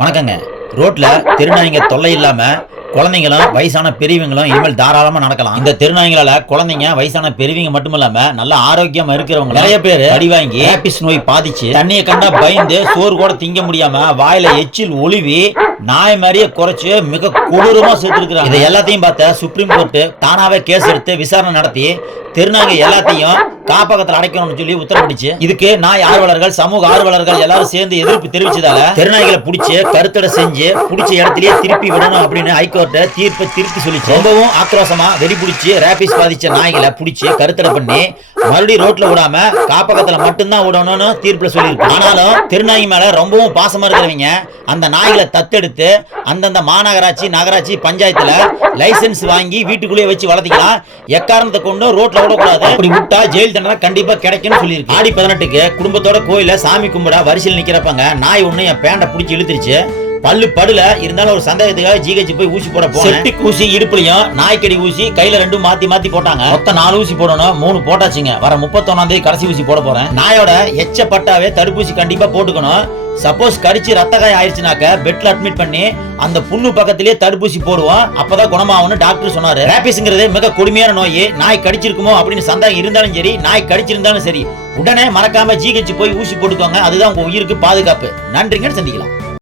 வணக்கங்க. ரோட்ல தெருநாய்ங்க தொல்லை இல்லாம குழந்தைங்களும் வயசான பெரியவங்களும் இனிமேல் தாராளமா நடக்கலாம். இந்த தெருநாய்ங்களால குழந்தைங்க வயசான பெரியவங்க மட்டும் இல்லாம நல்ல ஆரோக்கியமா இருக்கிறவங்க நிறைய பேர் அடி வாங்கி ரேபிஸ் நோய் பாதிச்சு தண்ணியை கண்டா பயந்து சோறு கூட திங்க முடியாம வாயில எச்சில் ஒளிவி நாய் மாதிரியே குறைச்சு மிக கொடூரமா சேர்த்திருக்கிறாங்க. இதை எல்லாத்தையும் பார்த்த சுப்ரீம் கோர்ட் தானாவே கேஸ் எடுத்து விசாரணை நடத்தி தெருநாய்ங்க எல்லாத்தையும் காப்பகத்தில் அடைக்கணும்னு சொல்லி உத்தரவிடுச்சு. இதுக்கு நாய் ஆர்வலர்கள் சமூக ஆர்வலர்கள் எல்லாரும் சேர்ந்து எதிர்ப்பு தெரிவிச்சதால தெருநாய்களை பிடிச்சு கருத்தடை செஞ்சு பிடிச்ச இடத்திலேயே திருப்பி விடணும் அப்படின்னு ஹைகோர்ட் தீர்ப்பை திருப்பி சொல்லிச்சு. ரொம்பவும் ஆக்ரோஷமா வெறி பிடிச்சி ரேபிஸ் பாதிச்ச நாய்களை பிடிச்சி கருத்தடை பண்ணி மறுபடியும் ரோட்ல விடாம காப்பகத்துல மட்டும்தான் விடணும்னு தீர்ப்புல சொல்லியிருக்கு. ஆனாலும் தெருநாய் மேல ரொம்பவும் பாசமா இருக்கிறவங்க அந்த நாய்களை தத்தெடுத்து அந்தந்த மாநகராட்சி நகராட்சி பஞ்சாயத்துல லைசன்ஸ் வாங்கி வீட்டுக்குள்ளேயே வச்சு வளர்த்திக்கலாம். எக்காரணத்தை கொண்டு ரோட்ல விடக்கூடாது. அப்படி விட்டா ஜெயில் தண்டனை கண்டிப்பா கிடைக்கும்னு சொல்லியிருக்கு. ஆடி 18க்கு குடும்பத்தோட கோயில சாமி கும்பிட வரிசையில் நிக்கிறப்பங்க நாய் ஒண்ணு என் பேண்ட பிடிச்சி இழுத்துருச்சு. பல்லு படுல இருந்தாலும் ஒரு சந்தேகத்துக்காக ஜிஹெச் போய் ஊசி போட போனேன். செப்டிக் ஊசி இடுப்புலயும் நாய்க்கடி ஊசி கையில ரெண்டும் மாத்தி மாத்தி போட்டாங்க. மொத்தம் 4 ஊசி போடணும். 3 போட்டாச்சுங்க. வர 31ஆம் தேதி கடைசி ஊசி போட போறேன். நாயோட எச்சப்பட்டாவே தடுப்பூசி கண்டிப்பா போட்டுக்கணும். சப்போஸ் கடிச்சு ரத்த காயம் ஆயிடுச்சுனாக்க பெட்ல அட்மிட் பண்ணி அந்த புண்ணு பக்கத்திலேயே தடுப்பூசி போடுவோம். அப்பதான் குணமாகும்னு டாக்டர் சொன்னாரு. ரேபிஸ்ங்கிறது மிக கொடுமையான நோய். நாய் கடிச்சிருக்குமோ அப்படின்னு சந்தேகம் இருந்தாலும் சரி, நாய் கடிச்சிருந்தாலும் சரி, உடனே மறக்காம ஜிஹெச் போய் ஊசி போட்டுக்கோங்க. அதுதான் உங்க உயிருக்கு பாதுகாப்பு. நன்றிங்க. சந்திக்கலாம்.